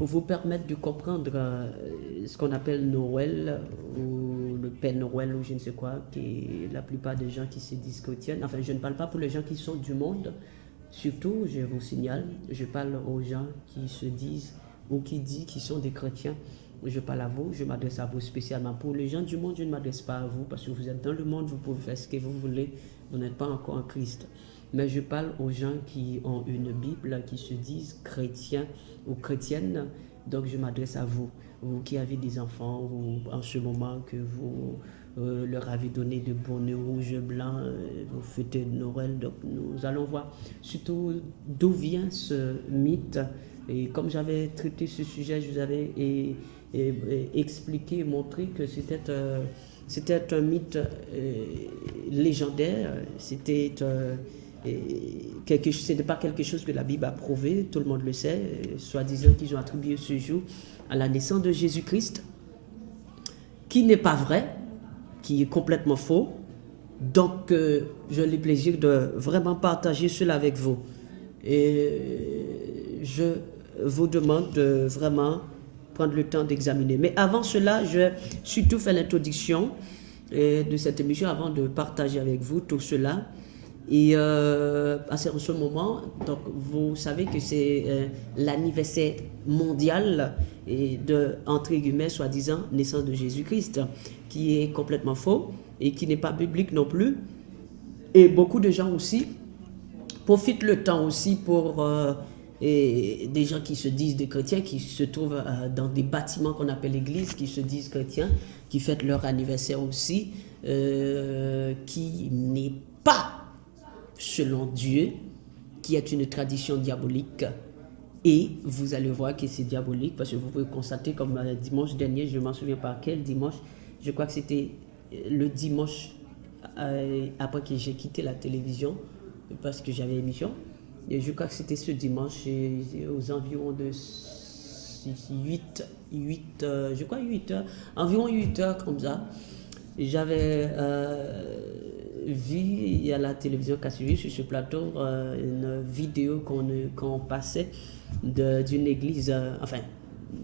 pour vous permettre de comprendre ce qu'on appelle Noël ou le Père Noël ou je ne sais quoi, qui la plupart des gens qui se disent chrétiens. Enfin, je ne parle pas pour les gens qui sont du monde. Surtout, je vous signale, je parle aux gens qui se disent ou qui disent qu'ils sont des chrétiens. Je parle à vous, je m'adresse à vous spécialement. Pour les gens du monde, je ne m'adresse pas à vous parce que vous êtes dans le monde, vous pouvez faire ce que vous voulez, vous n'êtes pas encore en Christ. Mais je parle aux gens qui ont une Bible, qui se disent chrétiens ou chrétiennes. Donc je m'adresse à vous, vous qui avez des enfants ou en ce moment que vous leur avez donné de bonnets rouges, blancs, vous fêtez Noël. Donc nous allons voir surtout d'où vient ce mythe. Et comme j'avais traité ce sujet, je vous avais expliqué, montré que c'était un mythe légendaire, c'était ce n'est pas quelque chose que la Bible a prouvé, tout le monde le sait, soi-disant qu'ils ont attribué ce jour à la naissance de Jésus-Christ, qui n'est pas vrai, qui est complètement faux. Donc, j'ai le plaisir de vraiment partager cela avec vous. Et je vous demande de vraiment prendre le temps d'examiner. Mais avant cela, je vais surtout faire l'introduction de cette émission avant de partager avec vous tout cela. Et à ce moment, donc, vous savez que c'est l'anniversaire mondial de, entre guillemets, soi-disant, naissance de Jésus-Christ, qui est complètement faux et qui n'est pas biblique non plus. Et beaucoup de gens aussi profitent le temps aussi pour des gens qui se disent des chrétiens, qui se trouvent dans des bâtiments qu'on appelle l'église, qui se disent chrétiens, qui fêtent leur anniversaire aussi, qui n'est pas selon Dieu, qui est une tradition diabolique. Et vous allez voir que c'est diabolique parce que vous pouvez constater comme dimanche dernier, je ne m'en souviens pas quel dimanche, je crois que c'était le dimanche après que j'ai quitté la télévision parce que j'avais émission. Et je crois que c'était ce dimanche aux environs de 8 heures, environ 8 heures comme ça. J'avais vu à la télévision qu'a suivi sur ce plateau une vidéo qu'on passait d'une église, enfin,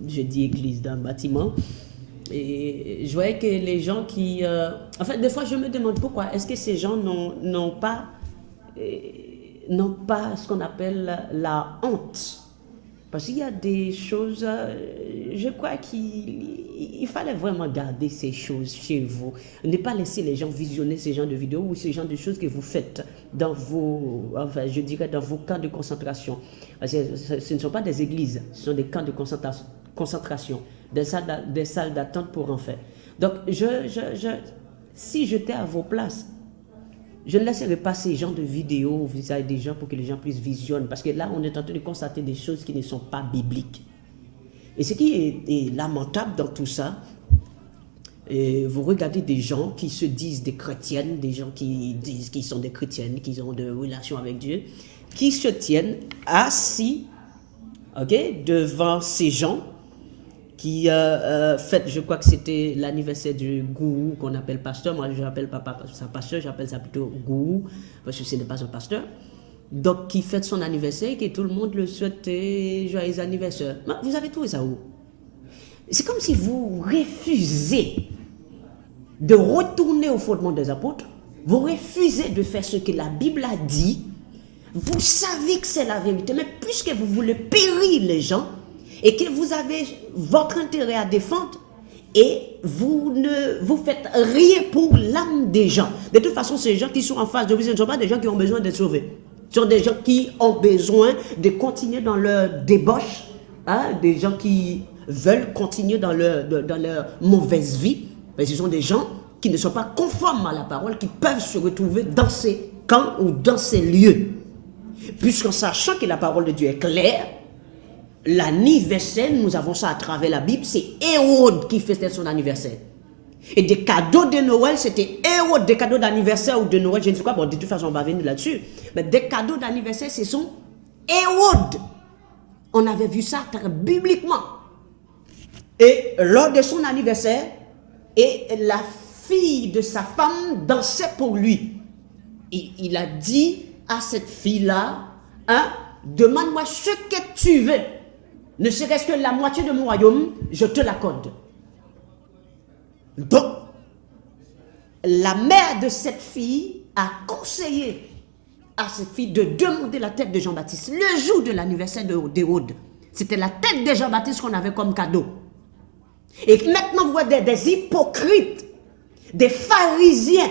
je dis église, d'un bâtiment. Et je voyais que les gens qui... en fait, des fois, je me demande pourquoi est-ce que ces gens n'ont pas ce qu'on appelle la honte. Parce qu'il y a des choses, je crois qu'il fallait vraiment garder ces choses chez vous. Ne pas laisser les gens visionner ces genres de vidéos ou ces genres de choses que vous faites dans vos, enfin, je dirais dans vos camps de concentration. Parce que ce ne sont pas des églises, ce sont des camps de concentration, des salles d'attente pour en faire. Donc, si j'étais à vos places, je ne laisserai pas ces genres de vidéos vis-à-vis des gens pour que les gens puissent visionner. Parce que là, on est en train de constater des choses qui ne sont pas bibliques. Et ce qui est lamentable dans tout ça, vous regardez des gens qui se disent des chrétiennes, des gens qui disent qu'ils sont des chrétiennes, qu'ils ont des relations avec Dieu, qui se tiennent assis devant ces gens qui fête, je crois que c'était l'anniversaire du gourou qu'on appelle pasteur. Moi, je n'appelle pas ça pasteur, j'appelle ça plutôt gourou, parce que ce n'est pas un pasteur. Donc, qui fête son anniversaire et que tout le monde le souhaite joyeux anniversaire. Vous avez trouvé ça où? C'est comme si vous refusez de retourner au fondement des apôtres, vous refusez de faire ce que la Bible a dit, vous savez que c'est la vérité, mais puisque vous voulez périr les gens, et que vous avez votre intérêt à défendre et vous ne vous faites rien pour l'âme des gens. De toute façon, ces gens qui sont en face de vous, ce ne sont pas des gens qui ont besoin d'être sauvés. Ce sont des gens qui ont besoin de continuer dans leur débauche, des gens qui veulent continuer dans leur mauvaise vie. Mais ce sont des gens qui ne sont pas conformes à la parole, qui peuvent se retrouver dans ces camps ou dans ces lieux. Puisqu'en sachant que la parole de Dieu est claire, l'anniversaire, nous avons ça à travers la Bible, c'est Hérode qui fêtait son anniversaire. Et des cadeaux de Noël, c'était Hérode, des cadeaux d'anniversaire ou de Noël, je ne sais pas, bon, de toute façon, on va venir là-dessus. Mais des cadeaux d'anniversaire, ce sont Hérode. On avait vu ça bibliquement. Et lors de son anniversaire, et la fille de sa femme dansait pour lui. Et il a dit à cette fille-là, demande-moi ce que tu veux. Ne serait-ce que la moitié de mon royaume, je te l'accorde. Donc, la mère de cette fille a conseillé à cette fille de demander la tête de Jean-Baptiste. Le jour de l'anniversaire d'Hérode, c'était la tête de Jean-Baptiste qu'on avait comme cadeau. Et maintenant, vous voyez des hypocrites, des pharisiens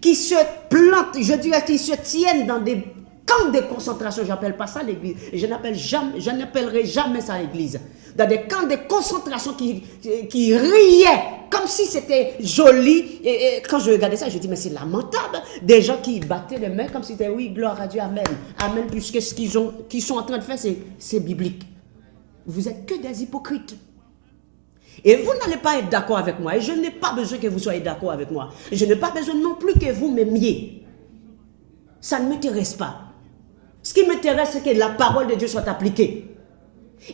qui se plantent, je dirais qui se tiennent dans des camps de concentration. Je n'appelle pas ça l'église. Je n'appellerai jamais ça l'église. Dans des camps de concentration qui riaient comme si c'était joli. Et quand je regardais ça, je dis, mais c'est lamentable. Des gens qui battaient les mains comme si c'était, oui, gloire à Dieu, amen. Amen, puisque ce qu'ils sont en train de faire, c'est biblique. Vous êtes que des hypocrites. Et vous n'allez pas être d'accord avec moi. Et je n'ai pas besoin que vous soyez d'accord avec moi. Je n'ai pas besoin non plus que vous m'aimiez. Ça ne m'intéresse pas. Ce qui m'intéresse, c'est que la parole de Dieu soit appliquée.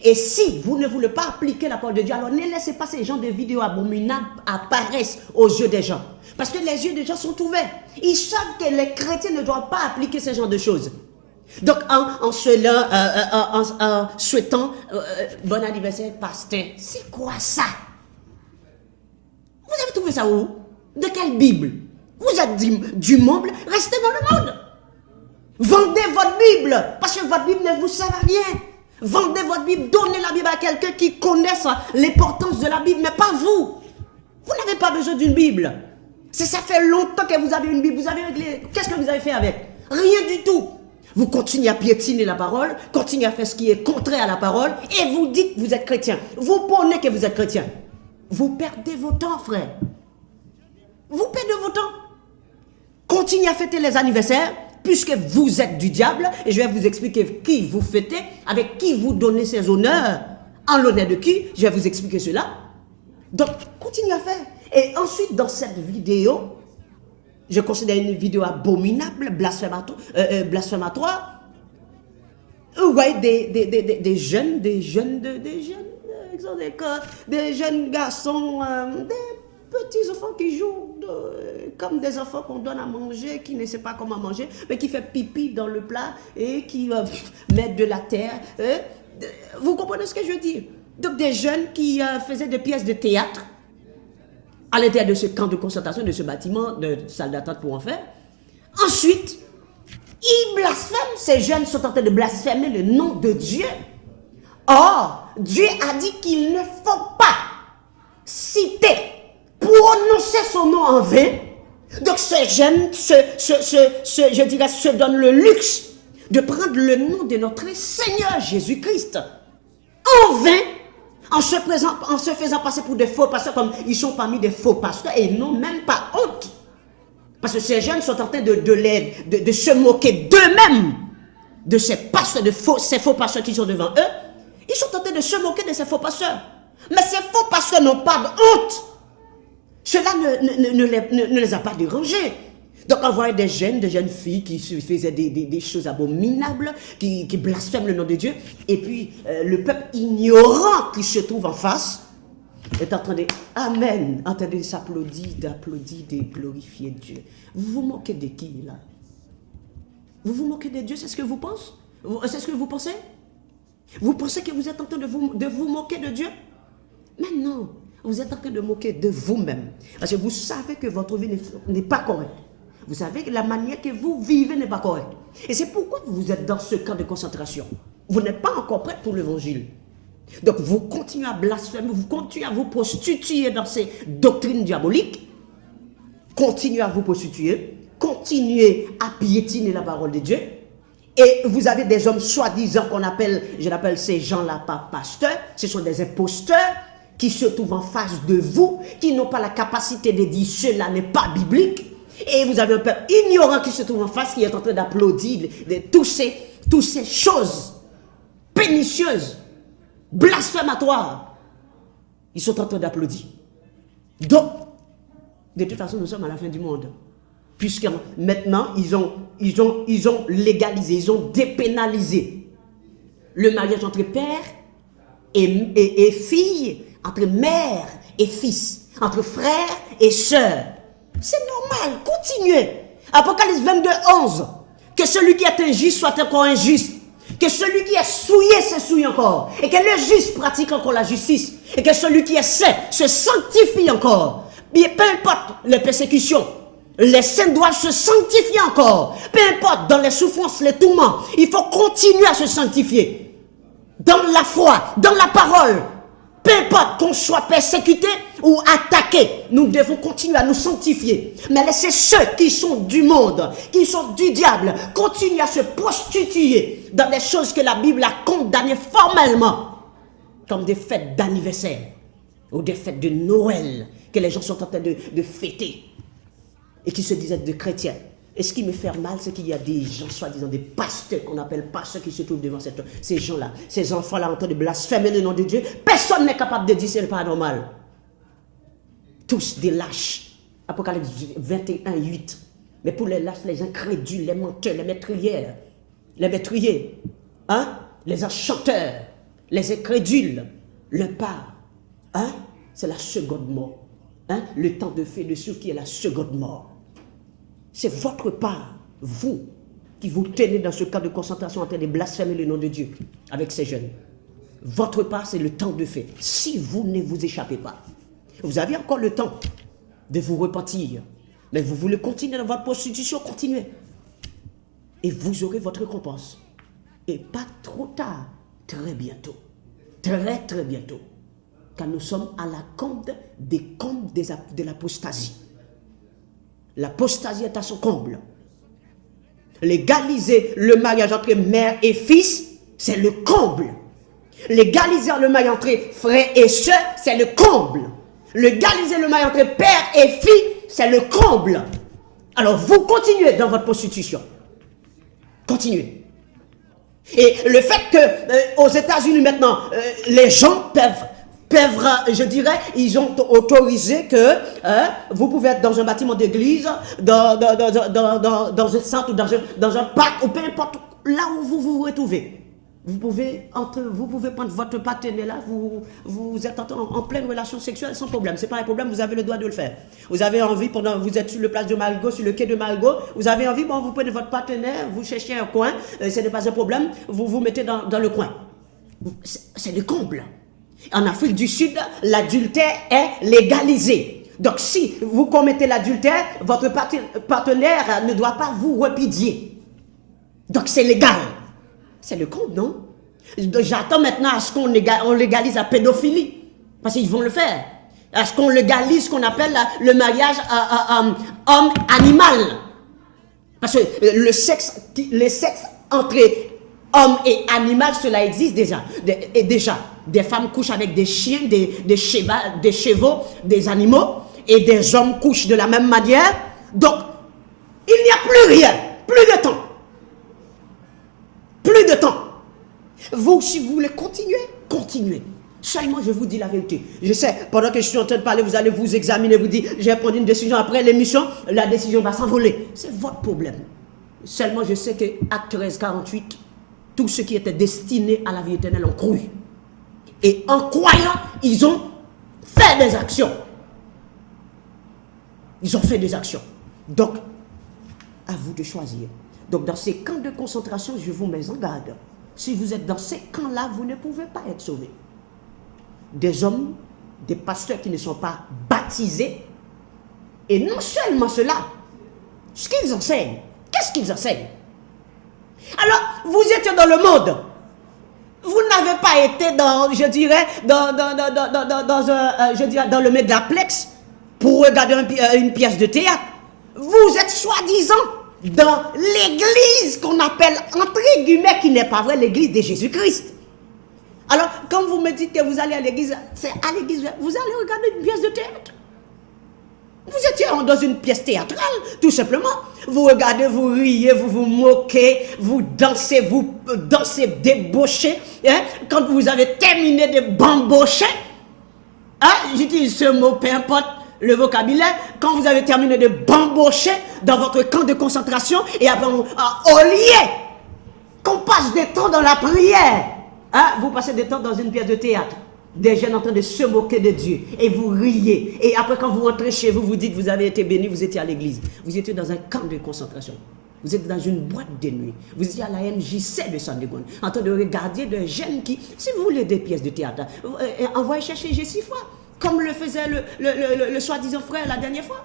Et si vous ne voulez pas appliquer la parole de Dieu, alors ne laissez pas ces gens de vidéos abominables apparaissent aux yeux des gens. Parce que les yeux des gens sont ouverts. Ils savent que les chrétiens ne doivent pas appliquer ce genre de choses. Donc, en souhaitant bon anniversaire, pasteur, c'est quoi ça? Vous avez trouvé ça où? De quelle Bible? Vous êtes du monde, restez dans le monde. Vendez votre Bible, parce que votre Bible ne vous sert à rien. Vendez votre Bible, donnez la Bible à quelqu'un qui connaisse l'importance de la Bible, mais pas vous. Vous n'avez pas besoin d'une Bible. Ça fait longtemps que vous avez une Bible. Qu'est-ce que vous avez fait avec? Rien du tout. Vous continuez à piétiner la parole, continuez à faire ce qui est contraire à la parole, et vous dites que vous êtes chrétien. Vous prenez que vous êtes chrétien. Vous perdez vos temps, frère. Vous perdez vos temps. Continuez à fêter les anniversaires, puisque vous êtes du diable, et je vais vous expliquer qui vous fêtez, avec qui vous donnez ces honneurs, en l'honneur de qui, je vais vous expliquer cela. Donc, continuez à faire. Et ensuite, dans cette vidéo, je considère une vidéo abominable, blasphématoire. Vous voyez des jeunes garçons, des petits enfants qui jouent comme des enfants qu'on donne à manger, qui ne savent pas comment manger, mais qui fait pipi dans le plat et qui mettent de la terre. Vous comprenez ce que je veux dire? Donc des jeunes qui faisaient des pièces de théâtre à l'intérieur de ce camp de concentration, de ce bâtiment, de salle d'attente pour en faire. Ensuite, ils blasphèment, ces jeunes sont en train de blasphémer le nom de Dieu. Or, Dieu a dit qu'il ne faut pas citer, prononcer son nom en vain. Donc ces jeunes je dirais, se donnent le luxe de prendre le nom de notre Seigneur Jésus-Christ en vain, en se faisant passer pour des faux pasteurs, comme ils sont parmi des faux pasteurs et ils n'ont même pas honte. Parce que ces jeunes sont en train de se moquer d'eux-mêmes, de ces pasteurs, ces faux pasteurs qui sont devant eux. Ils sont en train de se moquer de ces faux pasteurs. Mais ces faux pasteurs n'ont pas de honte. Cela ne les a pas dérangés. Donc on voit des jeunes filles qui faisaient des choses abominables, qui blasphèment le nom de Dieu. Et puis le peuple ignorant qui se trouve en face est en train de Amen, en train de s'applaudir, de glorifier Dieu. Vous vous moquez de qui là? Vous vous moquez de Dieu, c'est ce que vous pensez? C'est ce que vous pensez? Vous pensez que vous êtes en train de vous moquer de Dieu? Mais non, vous êtes en train de moquer de vous-même. Parce que vous savez que votre vie n'est pas correcte. Vous savez que la manière que vous vivez n'est pas correcte. Et c'est pourquoi vous êtes dans ce camp de concentration. Vous n'êtes pas encore prêt pour l'évangile. Donc vous continuez à blasphémer, vous continuez à vous prostituer dans ces doctrines diaboliques. Continuez à vous prostituer, continuez à piétiner la parole de Dieu. Et vous avez des hommes soi-disant je l'appelle ces gens-là pas pasteurs, ce sont des imposteurs qui se trouvent en face de vous, qui n'ont pas la capacité de dire cela n'est pas biblique. Et vous avez un peuple ignorant qui se trouve en face, qui est en train d'applaudir de toutes ces choses pernicieuses, blasphématoires. Ils sont en train d'applaudir. Donc, de toute façon, nous sommes à la fin du monde. Puisque maintenant, ils ont légalisé, ils ont dépénalisé le mariage entre père et fille, entre mère et fils, entre frère et sœur. C'est normal, continuez. Apocalypse 22, 11. Que celui qui est injuste soit encore injuste. Que celui qui est souillé se souille encore. Et que le juste pratique encore la justice. Et que celui qui est saint se sanctifie encore. Peu importe les persécutions, les saints doivent se sanctifier encore. Peu importe dans les souffrances, les tourments, il faut continuer à se sanctifier. Dans la foi, dans la parole. Peu importe qu'on soit persécuté ou attaqué, nous devons continuer à nous sanctifier. Mais laissez ceux qui sont du monde, qui sont du diable, continuer à se prostituer dans des choses que la Bible a condamnées formellement, comme des fêtes d'anniversaire ou des fêtes de Noël que les gens sont en train de fêter et qui se disent être de chrétiens. Et ce qui me fait mal, c'est qu'il y a des gens, soi-disant des pasteurs, qu'on appelle pasteurs, qui se trouvent devant ces gens-là, ces enfants-là en train de blasphémer le nom de Dieu. Personne n'est capable de dire c'est pas normal. Tous des lâches. Apocalypse 21, 8. Mais pour les lâches, les incrédules, les menteurs, les meurtriers, hein? Les enchanteurs, les incrédules, le part, hein? C'est la seconde mort. Hein? Le temps de feu de souffle qui est la seconde mort. C'est votre part, vous, qui vous tenez dans ce camp de concentration en train de blasphémer le nom de Dieu avec ces jeunes. Votre part, c'est le temps de feu. Si vous ne vous échappez pas, vous avez encore le temps de vous repentir. Mais vous voulez continuer dans votre prostitution, continuez. Et vous aurez votre récompense. Et pas trop tard, très bientôt. Très, très bientôt. Car nous sommes à la comble des combles de l'apostasie. L'apostasie est à son comble. Légaliser le mariage entre mère et fils, c'est le comble. Légaliser le mariage entre frères et sœurs, c'est le comble. Légaliser le mariage entre père et fille, c'est le comble. Alors vous continuez dans votre prostitution. Continuez. Et le fait que aux États-Unis maintenant, les gens peuvent, je dirais, ils ont autorisé que vous pouvez être dans un bâtiment d'église, dans un centre, dans un parc, ou peu importe là où vous vous retrouvez. Vous pouvez prendre votre partenaire là, vous êtes en pleine relation sexuelle sans problème. C'est pas un problème, vous avez le droit de le faire. Vous avez envie, pendant vous êtes sur le place de Marigot, sur le quai de Marigot, vous avez envie, bon, vous prenez votre partenaire, vous cherchez un coin, ce n'est pas un problème, vous vous mettez dans le coin. C'est le comble. En Afrique du Sud, l'adultère est légalisé. Donc si vous commettez l'adultère, votre partenaire ne doit pas vous repudier. Donc c'est légal. C'est le comble, non? J'attends maintenant à ce qu'on légalise la pédophilie. Parce qu'ils vont le faire. À ce qu'on légalise ce qu'on appelle le mariage homme-animal. Parce que les sexes entre homme et animal, cela existe déjà. Des femmes couchent avec des chiens, des chevaux, des animaux, et des hommes couchent de la même manière. Donc, il n'y a plus rien, plus de temps. Plus de temps. Vous, si vous voulez continuer, continuez. Seulement, je vous dis la vérité. Je sais, pendant que je suis en train de parler, vous allez vous examiner, vous dire, je vais prendre une décision après l'émission, la décision va s'envoler. C'est votre problème. Seulement, je sais que Acte 13, 48, tous ceux qui étaient destinés à la vie éternelle ont cru. Et en croyant, ils ont fait des actions. Ils ont fait des actions. Donc, à vous de choisir. Donc, dans ces camps de concentration, je vous mets en garde. Si vous êtes dans ces camps-là, vous ne pouvez pas être sauvés. Des hommes, des pasteurs qui ne sont pas baptisés, et non seulement cela, ce qu'ils enseignent. Qu'est-ce qu'ils enseignent? Alors, vous étiez dans le monde. Vous n'avez pas été dans, je dirais, dans le médiaplex pour regarder une pièce de théâtre. Vous êtes soi-disant dans l'église qu'on appelle, entre guillemets, qui n'est pas vrai, l'église de Jésus-Christ. Alors, quand vous me dites que vous allez à l'église, c'est à l'église, vous allez regarder une pièce de théâtre. Vous étiez dans une pièce théâtrale, tout simplement. Vous regardez, vous riez, vous vous moquez, vous dansez débauché. Hein? Quand vous avez terminé de bambocher, hein? J'utilise ce mot, peu importe le vocabulaire, quand vous avez terminé de bambocher dans votre camp de concentration, et après, au lieu qu'on passe des temps dans la prière, hein? Vous passez des temps dans une pièce de théâtre. Des jeunes en train de se moquer de Dieu. Et vous riez. Et après, quand vous rentrez chez vous, vous dites, vous avez été béni, vous étiez à l'église. Vous étiez dans un camp de concentration. Vous êtes dans une boîte de nuit. Vous êtes à la MJC de Sandegonde, en train de regarder des jeunes qui, si vous voulez des pièces de théâtre, envoyez chercher G6 fois, comme le faisait le soi-disant frère la dernière fois.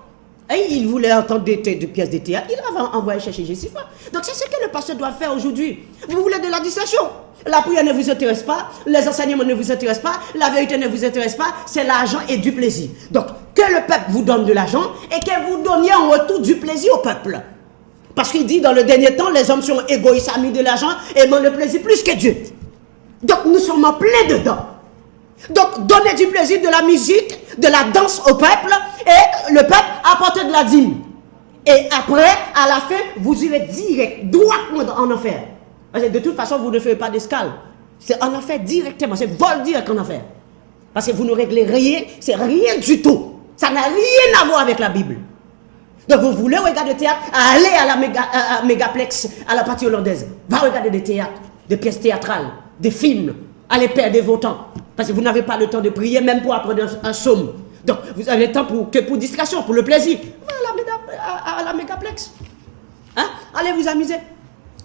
Et il voulait entendre des pièces de théâtre, il avait envoyé chercher G6 fois. Donc c'est ce que le pasteur doit faire aujourd'hui. Vous voulez de la distraction. La prière ne vous intéresse pas, les enseignements ne vous intéressent pas, la vérité ne vous intéresse pas, c'est l'argent et du plaisir. Donc que le peuple vous donne de l'argent et que vous donniez en retour du plaisir au peuple. Parce qu'il dit dans le dernier temps, les hommes sont égoïstes, amis de l'argent, aimant le plaisir plus que Dieu. Donc nous sommes en plein dedans. Donc donnez du plaisir, de la musique, de la danse au peuple, et le peuple apporte de la dîme. Et après, à la fin, vous irez direct, droitement en enfer. Parce que de toute façon, vous ne ferez pas d'escale. C'est en enfer directement, c'est vol direct en enfer. Parce que vous ne réglez rien, c'est rien du tout. Ça n'a rien à voir avec la Bible. Donc vous voulez regarder le théâtre, allez à la mégaplex, à la partie hollandaise. Va regarder des théâtres, des pièces théâtrales, des films. Allez perdre vos temps. Parce que vous n'avez pas le temps de prier, même pour apprendre un psaume. Donc vous avez le temps que pour distraction, pour le plaisir. Va à la mégaplex. Hein? Allez vous amuser.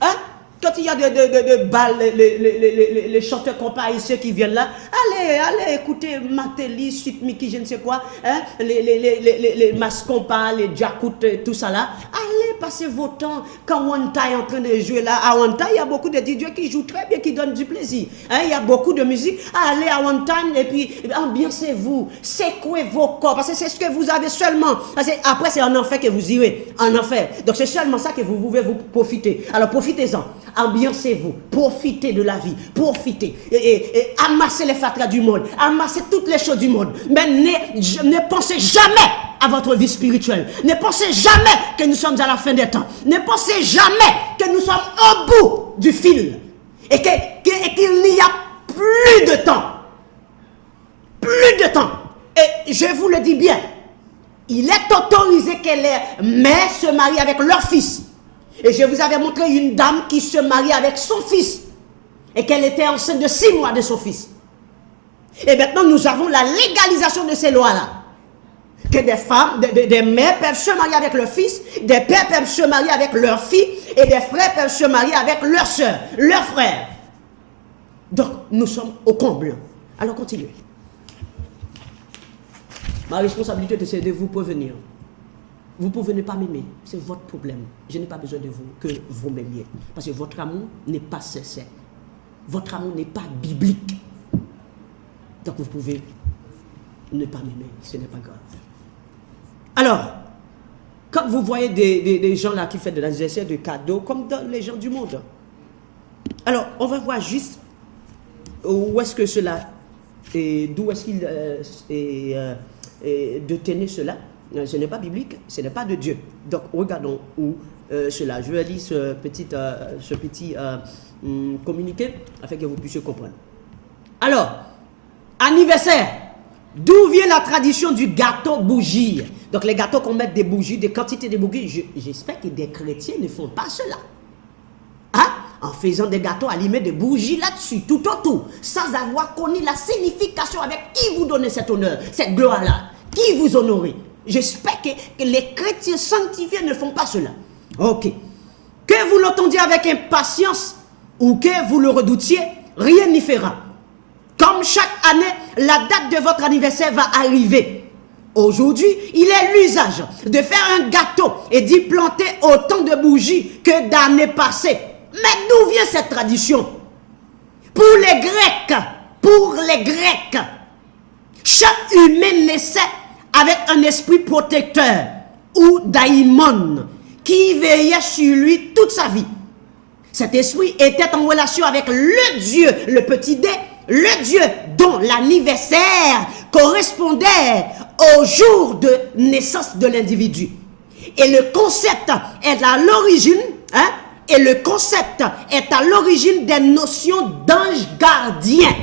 Hein? Quand il y a de balles, les chanteurs compas ceux qui viennent là, allez écouter Matéli, Suite Mickey, je ne sais quoi, hein, les Mascompas, les Djakout, tout ça là. Allez passer vos temps. Quand Wanta est en train de jouer là, à Wanta, il y a beaucoup de DJ qui jouent très bien, qui donnent du plaisir. Hein, il y a beaucoup de musique. Allez à Wanta et puis ambiancez-vous, secouez vos corps, parce que c'est ce que vous avez seulement. Parce que après, c'est en enfer que vous irez, en enfer. Donc c'est seulement ça que vous pouvez vous profiter. Alors profitez-en. Ambiancez-vous, profitez de la vie, profitez, et amassez les fatras du monde, amassez toutes les choses du monde, mais ne pensez jamais à votre vie spirituelle, ne pensez jamais que nous sommes à la fin des temps, ne pensez jamais que nous sommes au bout du fil, et qu'il n'y a plus de temps, et je vous le dis bien, il est autorisé que les mères se marient avec leur fils. Et je vous avais montré une dame qui se marie avec son fils. Et qu'elle était enceinte de 6 mois de son fils. Et maintenant, nous avons la légalisation de ces lois-là. Que des femmes, des mères peuvent se marier avec leur fils, des pères peuvent se marier avec leur fille, et des frères peuvent se marier avec leur soeur, leurs frères. Donc, nous sommes au comble. Alors, continuez. Ma responsabilité, c'est de vous prévenir. Vous ne pouvez ne pas m'aimer, c'est votre problème. Je n'ai pas besoin de vous, que vous m'aimiez. Parce que votre amour n'est pas sincère. Votre amour n'est pas biblique. Donc vous pouvez ne pas m'aimer, ce n'est pas grave. Alors, quand vous voyez des gens là qui font de l'anniversaire, de cadeaux, comme dans les gens du monde. Alors, on va voir juste où est-ce que cela, d'où est-ce qu'il de tenir cela. Ce n'est pas biblique, ce n'est pas de Dieu. Donc, regardons où cela. Je vais lire ce petit communiqué afin que vous puissiez comprendre. Alors, anniversaire. D'où vient la tradition du gâteau bougie? Donc, les gâteaux qu'on met des bougies, des quantités de bougies, j'espère que des chrétiens ne font pas cela. Hein? En faisant des gâteaux, allumer des bougies là-dessus, tout autour, sans avoir connu la signification avec qui vous donnez cet honneur, cette gloire-là, qui vous honorez. J'espère que les chrétiens sanctifiés ne font pas cela. Ok. Que vous l'entendiez avec impatience ou que vous le redoutiez, rien n'y fera. Comme chaque année, la date de votre anniversaire va arriver. Aujourd'hui, il est l'usage de faire un gâteau et d'y planter autant de bougies que d'années passées. Mais d'où vient cette tradition? Pour les Grecs, chaque humain naissait avec un esprit protecteur ou daimon qui veillait sur lui toute sa vie. Cet esprit était en relation avec le Dieu, le petit D, le Dieu dont l'anniversaire correspondait au jour de naissance de l'individu. Et le concept est à l'origine, des notions d'ange gardien.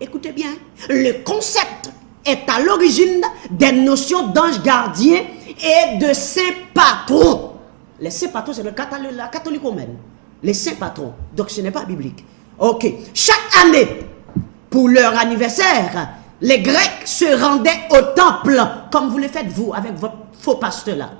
Écoutez bien, le concept est à l'origine des notions d'ange gardien et de saint patron. Les saints patrons, c'est la catholique romaine. Les saints patrons. Donc ce n'est pas biblique. Ok. Chaque année, pour leur anniversaire, les Grecs se rendaient au temple, comme vous le faites vous, avec votre faux pasteur là.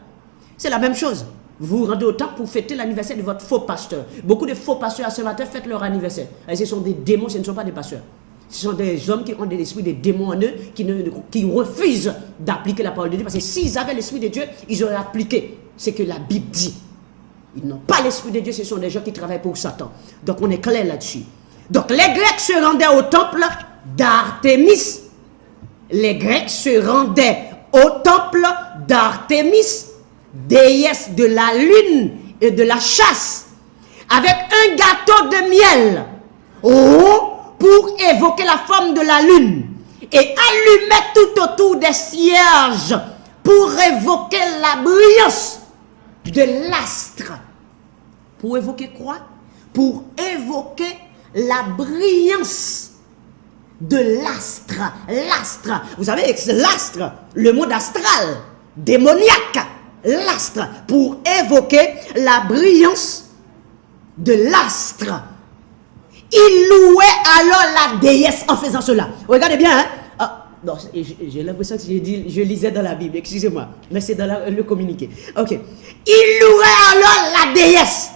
C'est la même chose. vous rendez au temple pour fêter l'anniversaire de votre faux pasteur. Beaucoup de faux pasteurs à ce matin fêtent leur anniversaire. Et ce sont des démons, ce ne sont pas des pasteurs. Ce sont des hommes qui ont de l'esprit des démons en eux, qui refusent d'appliquer la parole de Dieu. Parce que s'ils avaient l'esprit de Dieu, ils auraient appliqué ce que la Bible dit. Ils n'ont pas l'esprit de Dieu, ce sont des gens qui travaillent pour Satan. Donc on est clair là-dessus. Donc les Grecs se rendaient au temple d'Artémis. Les Grecs se rendaient au temple d'Artémis, déesse de la lune et de la chasse, avec un gâteau de miel pour évoquer la forme de la lune, et allumer tout autour des cierges pour évoquer la brillance de l'astre. Pour évoquer quoi? Pour évoquer la brillance de l'astre. L'astre, vous savez, l'astre, le monde astral, démoniaque, l'astre, pour évoquer la brillance de l'astre. Il louait alors la déesse en faisant cela. Regardez bien, hein? Ah, non, j'ai l'impression que je lisais dans la Bible, excusez-moi, mais c'est dans le communiqué. Ok. Il louait alors la déesse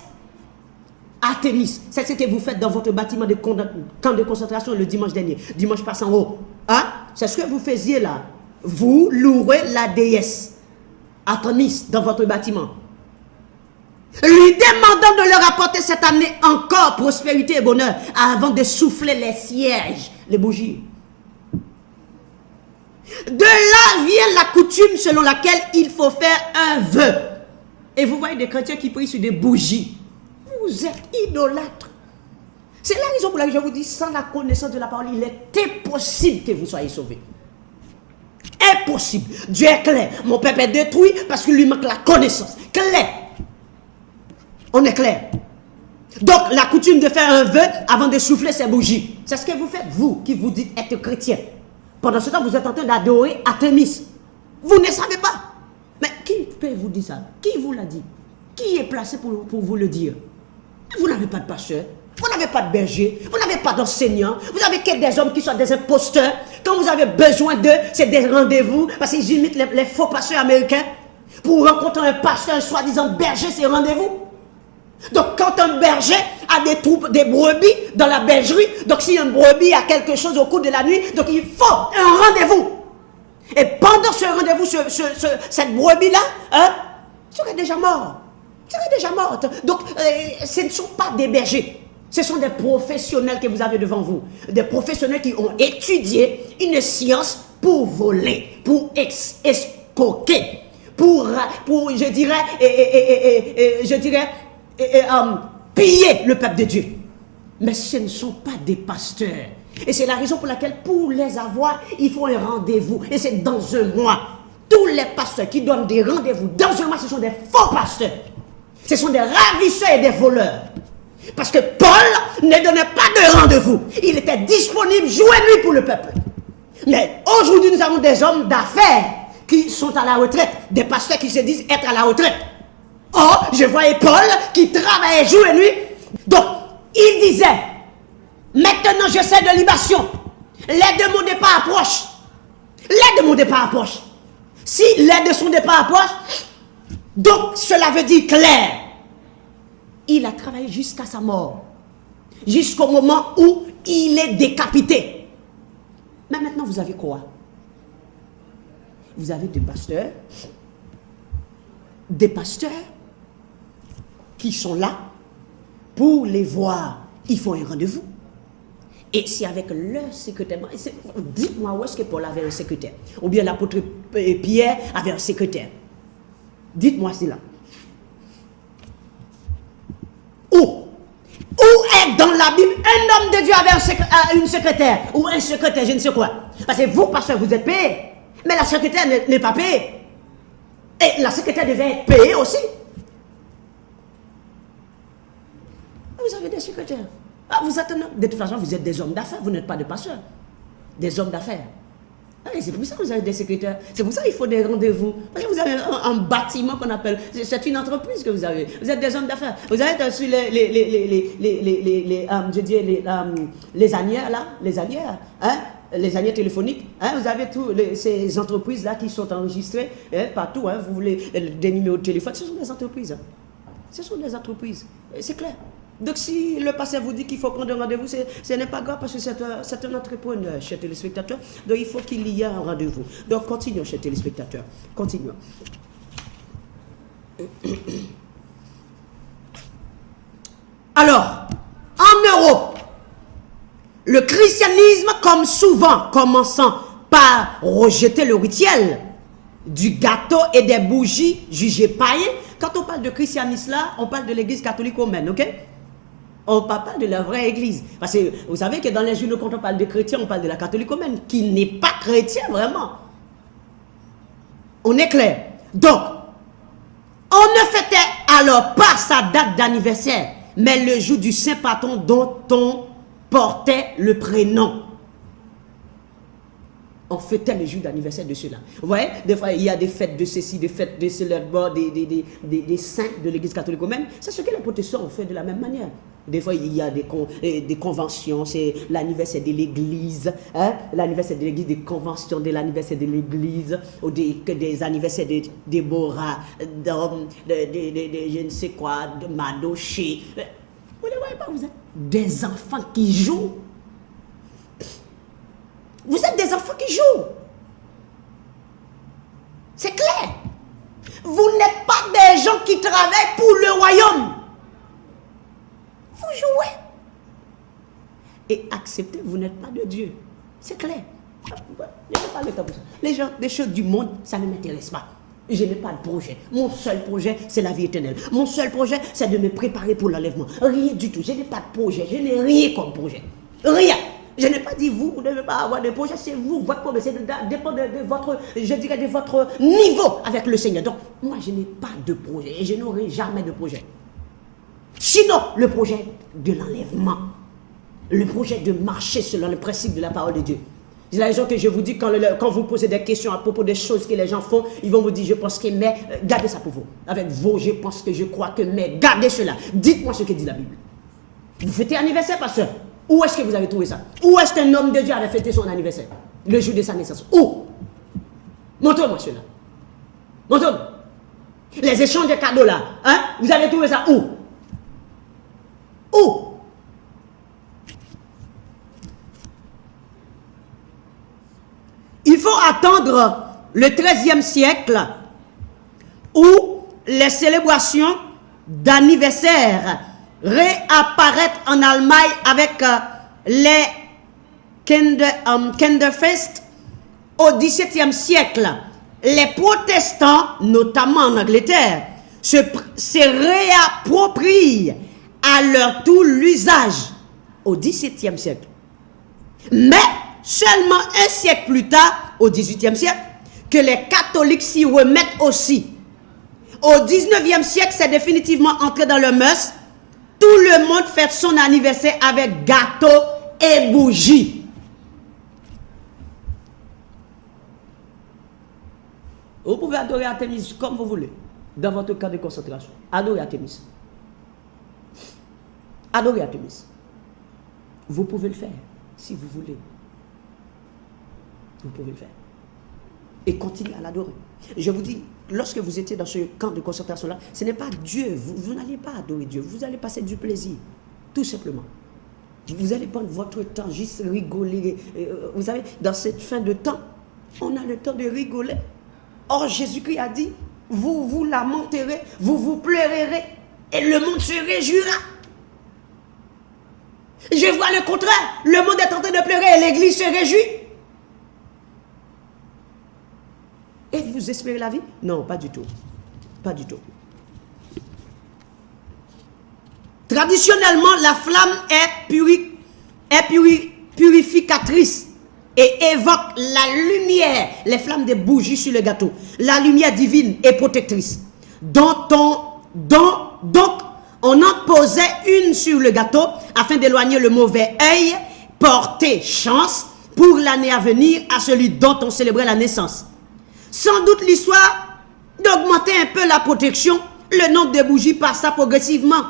Artémis. C'est ce que vous faites dans votre bâtiment de camp de concentration le dimanche dernier, dimanche passant en haut. Hein? C'est ce que vous faisiez là. Vous louez la déesse Artémis dans votre bâtiment, lui demandant de leur apporter cette année encore prospérité et bonheur avant de souffler les cierges, les bougies. De là vient la coutume selon laquelle il faut faire un vœu. Et vous voyez des chrétiens qui prient sur des bougies. Vous êtes idolâtres. C'est la raison pour laquelle je vous dis, sans la connaissance de la parole, il est impossible que vous soyez sauvés. Impossible. Dieu est clair. Mon peuple est détruit parce qu'il lui manque la connaissance. Clair. On est clair. Donc, la coutume de faire un vœu avant de souffler ses bougies. C'est ce que vous faites, vous, qui vous dites être chrétien. Pendant ce temps, vous êtes en train d'adorer Artémis. Vous ne savez pas. Mais qui peut vous dire ça? Qui vous l'a dit? Qui est placé pour vous le dire? Vous n'avez pas de pasteur. Vous n'avez pas de berger, vous n'avez pas d'enseignant, vous avez que des hommes qui sont des imposteurs. Quand vous avez besoin d'eux, c'est des rendez-vous, parce qu'ils imitent les faux pasteurs américains. Pour rencontrer un pasteur, un soi-disant berger, c'est rendez-vous. Donc quand un berger a des troupes, des brebis dans la bergerie, donc si un brebis a quelque chose au cours de la nuit, donc il faut un rendez-vous. Et pendant ce rendez-vous, cette brebis-là, serait déjà morte. Serait déjà morte. Donc ce ne sont pas des bergers. Ce sont des professionnels que vous avez devant vous. Des professionnels qui ont étudié une science pour voler, pour escroquer, pour je dirais, piller le peuple de Dieu. Mais ce ne sont pas des pasteurs. Et c'est la raison pour laquelle, pour les avoir, il faut un rendez-vous. Et c'est dans un mois. Tous les pasteurs qui donnent des rendez-vous dans un mois, ce sont des faux pasteurs. Ce sont des ravisseurs et des voleurs. Parce que Paul ne donnait pas de rendez-vous. Il était disponible jour et nuit pour le peuple. Mais aujourd'hui, nous avons des hommes d'affaires qui sont à la retraite. Des pasteurs qui se disent être à la retraite. Or, je voyais Paul qui travaillait jour et nuit. Donc, il disait, maintenant je sais de libation. L'aide de mon départ approche. L'aide de mon départ approche. Si l'aide de son départ approche, donc cela veut dire clair. Il a travaillé jusqu'à sa mort. Jusqu'au moment où il est décapité. Mais maintenant, vous avez quoi? Vous avez des pasteurs qui sont là pour les voir. Il faut un rendez-vous. Et c'est avec leur secrétaire. Dites-moi où est-ce que Paul avait un secrétaire? Ou bien l'apôtre Pierre avait un secrétaire? Dites-moi cela. Où est dans la Bible un homme de Dieu avait une secrétaire ou un secrétaire, je ne sais quoi. Parce que vous, pasteur, vous êtes payé. Mais la secrétaire n'est pas payée. Et la secrétaire devait être payée aussi. Vous avez des secrétaires. De toute façon, vous êtes des hommes d'affaires, vous n'êtes pas des pasteurs. Des hommes d'affaires. C'est pour ça que vous avez des secrétaires. C'est pour ça qu'il faut des rendez-vous. Parce que vous avez un bâtiment qu'on appelle... C'est une entreprise que vous avez. Vous êtes des hommes d'affaires. Vous avez sur les anières, là. Les anières. Hein? les années téléphoniques, hein, vous avez tous ces entreprises-là qui sont enregistrées hein, partout. Hein, vous voulez des numéros de téléphone, ce sont des entreprises. Hein. Ce sont des entreprises, c'est clair. Donc si le pasteur vous dit qu'il faut prendre un rendez-vous, ce n'est pas grave parce que c'est un entrepreneur, chers téléspectateurs. Donc il faut qu'il y ait un rendez-vous. Donc continuons, chers téléspectateurs. Continuons. Alors, en Europe, le christianisme, comme souvent, commençant par rejeter le rituel du gâteau et des bougies jugées païennes. Quand on parle de christianisme là, on parle de l'église catholique romaine, ok? On ne parle pas de la vraie église. Parce que vous savez que dans les journaux, quand on parle de chrétiens, on parle de la catholique romaine, qui n'est pas chrétien vraiment. On est clair. Donc, on ne fêtait alors pas sa date d'anniversaire, mais le jour du saint patron dont on portait le prénom. On fêtait le jour d'anniversaire de cela. Vous voyez, des fois, il y a des fêtes de ceci, des fêtes de cela, des saints de l'église catholique romaine. C'est ce que les protestants ont fait de la même manière. Des fois, il y a des conventions, c'est l'anniversaire de l'église, hein? L'anniversaire de l'église, des conventions de l'anniversaire de l'église, ou des anniversaires de Déborah, d'hommes, je ne sais quoi, de Madoché. Vous ne voyez pas, vous êtes des enfants qui jouent. Vous êtes des enfants qui jouent. C'est clair. Vous n'êtes pas des gens qui travaillent pour le royaume. Vous jouez. Et acceptez, vous n'êtes pas de Dieu. C'est clair. Je n'ai pas le temps pour ça. Les gens, les choses du monde, ça ne m'intéresse pas. Je n'ai pas de projet. Mon seul projet, c'est la vie éternelle. Mon seul projet, c'est de me préparer pour l'enlèvement. Rien du tout. Je n'ai pas de projet. Je n'ai rien comme projet. Rien. Je n'ai pas dit vous ne devez pas avoir de projet, c'est vous, votre projet, c'est dépend de votre, je dirais, de votre niveau avec le Seigneur. Donc, moi, je n'ai pas de projet et je n'aurai jamais de projet. Sinon, le projet de l'enlèvement, le projet de marcher selon le principe de la parole de Dieu. C'est la raison que je vous dis, quand vous posez des questions à propos des choses que les gens font, ils vont vous dire, je pense que, mais, gardez ça pour vous. Avec vous, je pense que, je crois que, mais, gardez cela. Dites-moi ce que dit la Bible. Vous fêtez anniversaire, pasteur? Où est-ce que vous avez trouvé ça? Où est-ce qu'un homme de Dieu avait fêté son anniversaire? Le jour de sa naissance. Où? Montrez-moi cela. Montrez-moi. Les échanges de cadeaux là, hein? Vous avez trouvé ça où? Où? Il faut attendre le XIIIe siècle où les célébrations d'anniversaire réapparaître en Allemagne avec les Kinderfest au XVIIe siècle. Les protestants, notamment en Angleterre, se réapproprient à leur tour l'usage au XVIIe siècle. Mais seulement un siècle plus tard, au XVIIIe siècle, que les catholiques s'y remettent aussi. Au XIXe siècle, c'est définitivement entré dans le mœurs. Tout le monde fête son anniversaire avec gâteau et bougies. Vous pouvez adorer Artémis comme vous voulez, dans votre camp de concentration. Adorez Artémis. Adorez Artémis. Vous pouvez le faire, si vous voulez. Vous pouvez le faire. Et continuez à l'adorer. Je vous dis, lorsque vous étiez dans ce camp de concentration-là, ce n'est pas Dieu. Vous n'allez pas adorer Dieu. Vous allez passer du plaisir. Tout simplement. Vous allez prendre votre temps, juste rigoler. Vous savez, dans cette fin de temps, on a le temps de rigoler. Or, Jésus-Christ a dit, vous vous lamenterez, vous vous pleurerez, et le monde se réjouira. Je vois le contraire. Le monde est en train de pleurer et l'église se réjouit. Et vous espérez la vie? Non, pas du tout. Pas du tout. Traditionnellement, la flamme est purificatrice et évoque la lumière, les flammes des bougies sur le gâteau, la lumière divine et protectrice. Donc, on en posait une sur le gâteau afin d'éloigner le mauvais œil, porter chance pour l'année à venir à celui dont on célébrait la naissance. Sans doute l'histoire d'augmenter un peu la protection, le nombre de bougies passa progressivement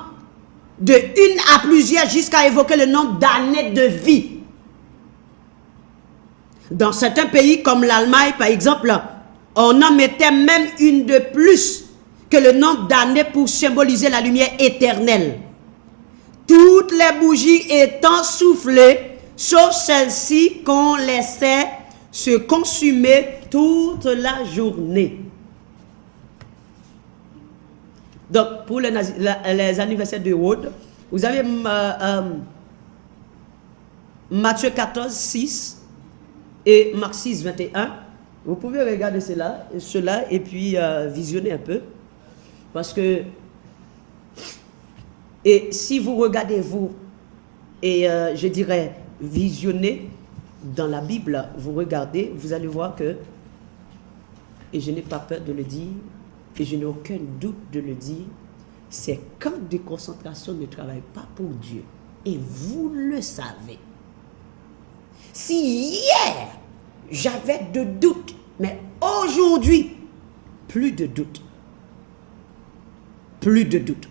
de une à plusieurs jusqu'à évoquer le nombre d'années de vie. Dans certains pays comme l'Allemagne, par exemple, on en mettait même une de plus que le nombre d'années pour symboliser la lumière éternelle. Toutes les bougies étant soufflées, sauf celle-ci qu'on laissait se consumer toute la journée. Donc, pour les anniversaires de Rhodes, vous avez Matthieu 14, 6 et Marc 6, 21. Vous pouvez regarder cela et puis visionner un peu. Parce que, et si vous regardez vous, et je dirais visionner dans la Bible, vous regardez, vous allez voir que, et je n'ai pas peur de le dire, et je n'ai aucun doute de le dire, ces camps de concentration ne travaillent pas pour Dieu. Et vous le savez. Si hier, j'avais de doutes, mais aujourd'hui, plus de doutes. Plus de doutes.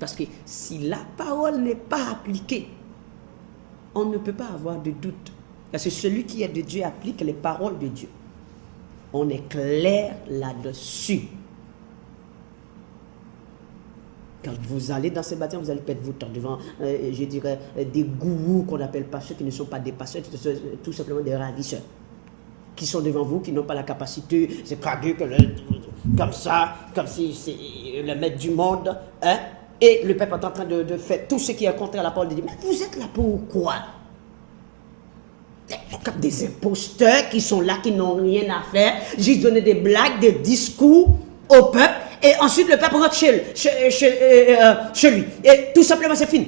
Parce que si la parole n'est pas appliquée, on ne peut pas avoir de doute. Parce que celui qui est de Dieu applique les paroles de Dieu. On est clair là-dessus. Quand vous allez dans ces bâtiments, vous allez perdre votre temps devant, je dirais, des gourous qu'on appelle pasteurs, qui ne sont pas des pasteurs, tout simplement des ravisseurs, qui sont devant vous, qui n'ont pas la capacité, c'est traduit comme ça, comme si c'est le maître du monde, hein? Et le peuple est en train de faire tout ce qui est contraire à la parole de Dieu. Mais vous êtes là pourquoi? Comme des imposteurs qui sont là, qui n'ont rien à faire, juste donner des blagues, des discours au peuple, et ensuite le peuple rentre chez lui. Et tout simplement, c'est fini.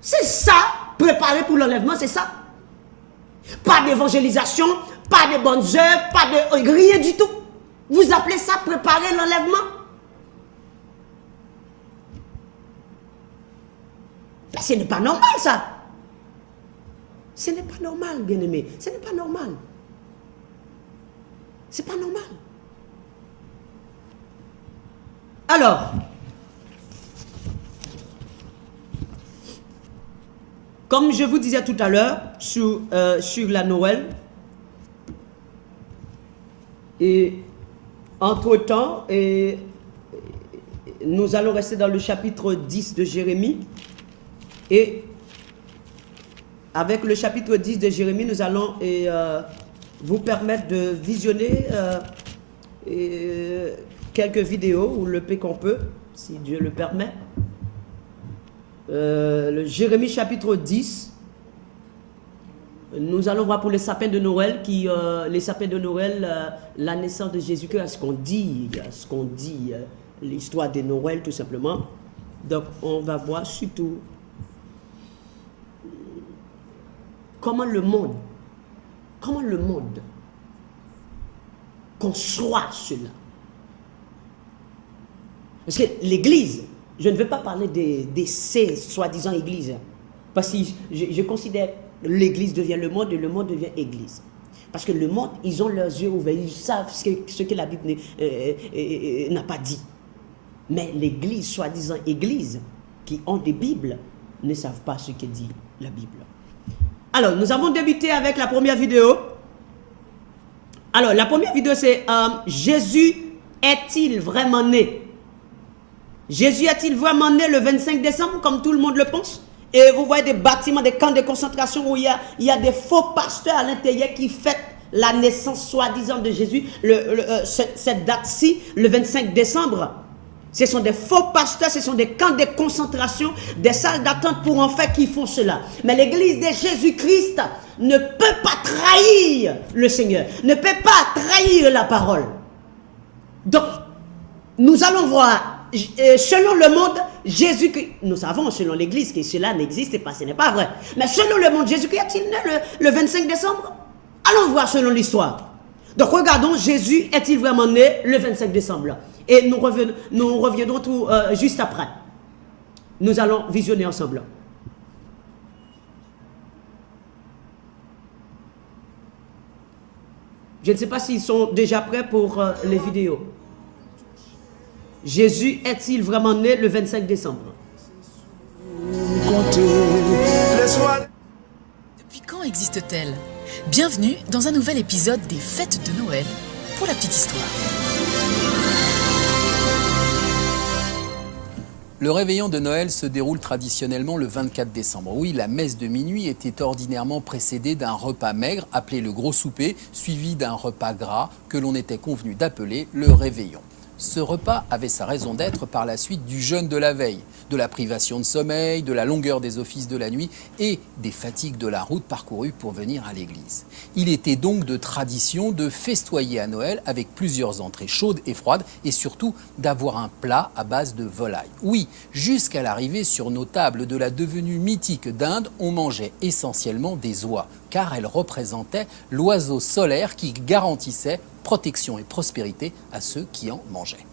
C'est ça, préparer pour l'enlèvement, c'est ça. Pas d'évangélisation, pas de bonnes œuvres, pas de rien du tout. Vous appelez ça préparer l'enlèvement? Ben, ce n'est pas normal, ça. Ce n'est pas normal, bien-aimé. Ce n'est pas normal. C'est pas normal. Alors, comme je vous disais tout à l'heure sur la Noël, et entre-temps, nous allons rester dans le chapitre 10 de Jérémie, et avec le chapitre 10 de Jérémie, nous allons vous permettre de visionner quelques vidéos, ou le peu qu'on peut, si Dieu le permet. Le Jérémie chapitre 10, nous allons voir pour les sapins de Noël, les sapins de Noël, la naissance de Jésus-Christ, ce qu'on dit, l'histoire de Noël tout simplement. Donc on va voir surtout comment le monde conçoit cela. Parce que l'Église, je ne veux pas parler ces soi-disant Églises, parce que je considère l'Église devient le monde et le monde devient Église. Parce que le monde, ils ont leurs yeux ouverts, ils savent ce que la Bible n'a pas dit. Mais l'Église, soi-disant Église, qui ont des Bibles, ne savent pas ce que dit la Bible. Alors, nous avons débuté avec la première vidéo. Alors, la première vidéo, c'est Jésus est-il vraiment né? Jésus est-il vraiment né le 25 décembre, comme tout le monde le pense? Et vous voyez des bâtiments, des camps de concentration où il y a des faux pasteurs à l'intérieur qui fêtent la naissance soi-disant de Jésus, cette date-ci, le 25 décembre. Ce sont des faux pasteurs, ce sont des camps de concentration, des salles d'attente pour enfants qui font cela. Mais l'église de Jésus-Christ ne peut pas trahir le Seigneur, ne peut pas trahir la parole. Donc, nous allons voir, selon le monde, Jésus-Christ, nous savons selon l'église que cela n'existe pas, ce n'est pas vrai. Mais selon le monde, Jésus-Christ est-il né le 25 décembre? Allons voir selon l'histoire. Donc, regardons, Jésus est-il vraiment né le 25 décembre? Et nous reviendrons tout juste après. Nous allons visionner ensemble. Je ne sais pas s'ils sont déjà prêts pour les vidéos. Jésus est-il vraiment né le 25 décembre? Depuis quand existe respecte-t-elle? Bienvenue dans un nouvel épisode des Fêtes de Noël pour la petite histoire. Le réveillon de Noël se déroule traditionnellement le 24 décembre. Oui, la messe de minuit était ordinairement précédée d'un repas maigre appelé le gros souper, suivi d'un repas gras que l'on était convenu d'appeler le réveillon. Ce repas avait sa raison d'être par la suite du jeûne de la veille, de la privation de sommeil, de la longueur des offices de la nuit et des fatigues de la route parcourue pour venir à l'église. Il était donc de tradition de festoyer à Noël avec plusieurs entrées chaudes et froides et surtout d'avoir un plat à base de volaille. Oui, jusqu'à l'arrivée sur nos tables de la devenue mythique dinde, on mangeait essentiellement des oies, car elles représentaient l'oiseau solaire qui garantissait protection et prospérité à ceux qui en mangeaient.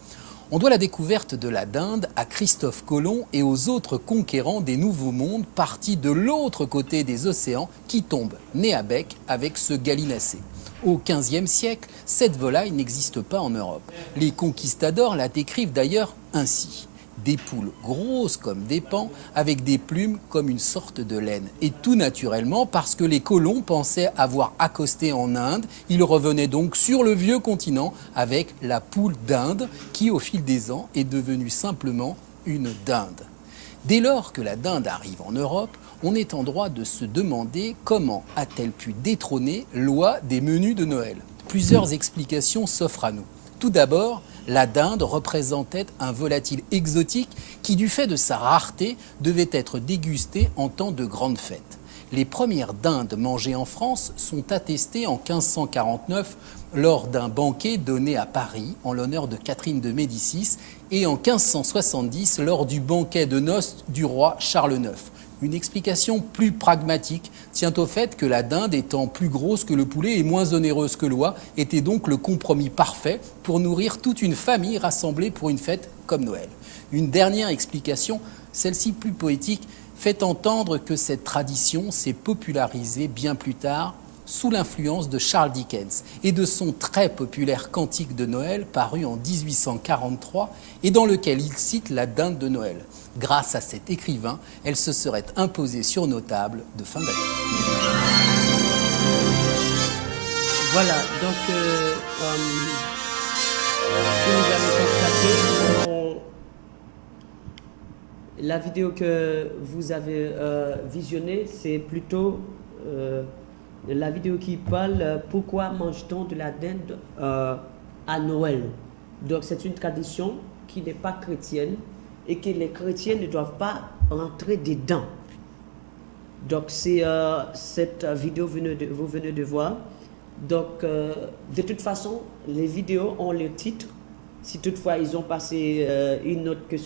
On doit la découverte de la dinde à Christophe Colomb et aux autres conquérants des Nouveaux Mondes partis de l'autre côté des océans qui tombent nez à bec avec ce gallinacé. Au XVe siècle, cette volaille n'existe pas en Europe. Les conquistadors la décrivent d'ailleurs ainsi. Des poules grosses comme des paons, avec des plumes comme une sorte de laine. Et tout naturellement parce que les colons pensaient avoir accosté en Inde. Ils revenaient donc sur le vieux continent avec la poule d'Inde qui, au fil des ans, est devenue simplement une dinde. Dès lors que la dinde arrive en Europe, on est en droit de se demander comment a-t-elle pu détrôner l'oie des menus de Noël. Plusieurs explications s'offrent à nous. Tout d'abord, la dinde représentait un volatile exotique qui, du fait de sa rareté, devait être dégusté en temps de grandes fêtes. Les premières dindes mangées en France sont attestées en 1549 lors d'un banquet donné à Paris en l'honneur de Catherine de Médicis et en 1570 lors du banquet de noces du roi Charles IX. Une explication plus pragmatique tient au fait que la dinde, étant plus grosse que le poulet et moins onéreuse que l'oie, était donc le compromis parfait pour nourrir toute une famille rassemblée pour une fête comme Noël. Une dernière explication, celle-ci plus poétique, fait entendre que cette tradition s'est popularisée bien plus tard sous l'influence de Charles Dickens et de son très populaire Cantique de Noël paru en 1843 et dans lequel il cite la dinde de Noël. Grâce à cet écrivain, elle se serait imposée sur nos tables de fin d'année. Voilà, donc ce que vous avez constaté, la vidéo que vous avez visionnée, c'est plutôt la vidéo qui parle pourquoi mange-t-on de la dinde à Noël. Donc c'est une tradition qui n'est pas chrétienne et que les chrétiens ne doivent pas rentrer dedans. Donc c'est cette vidéo que vous venez de voir. Donc de toute façon, les vidéos ont le titre. Si toutefois ils ont passé une autre que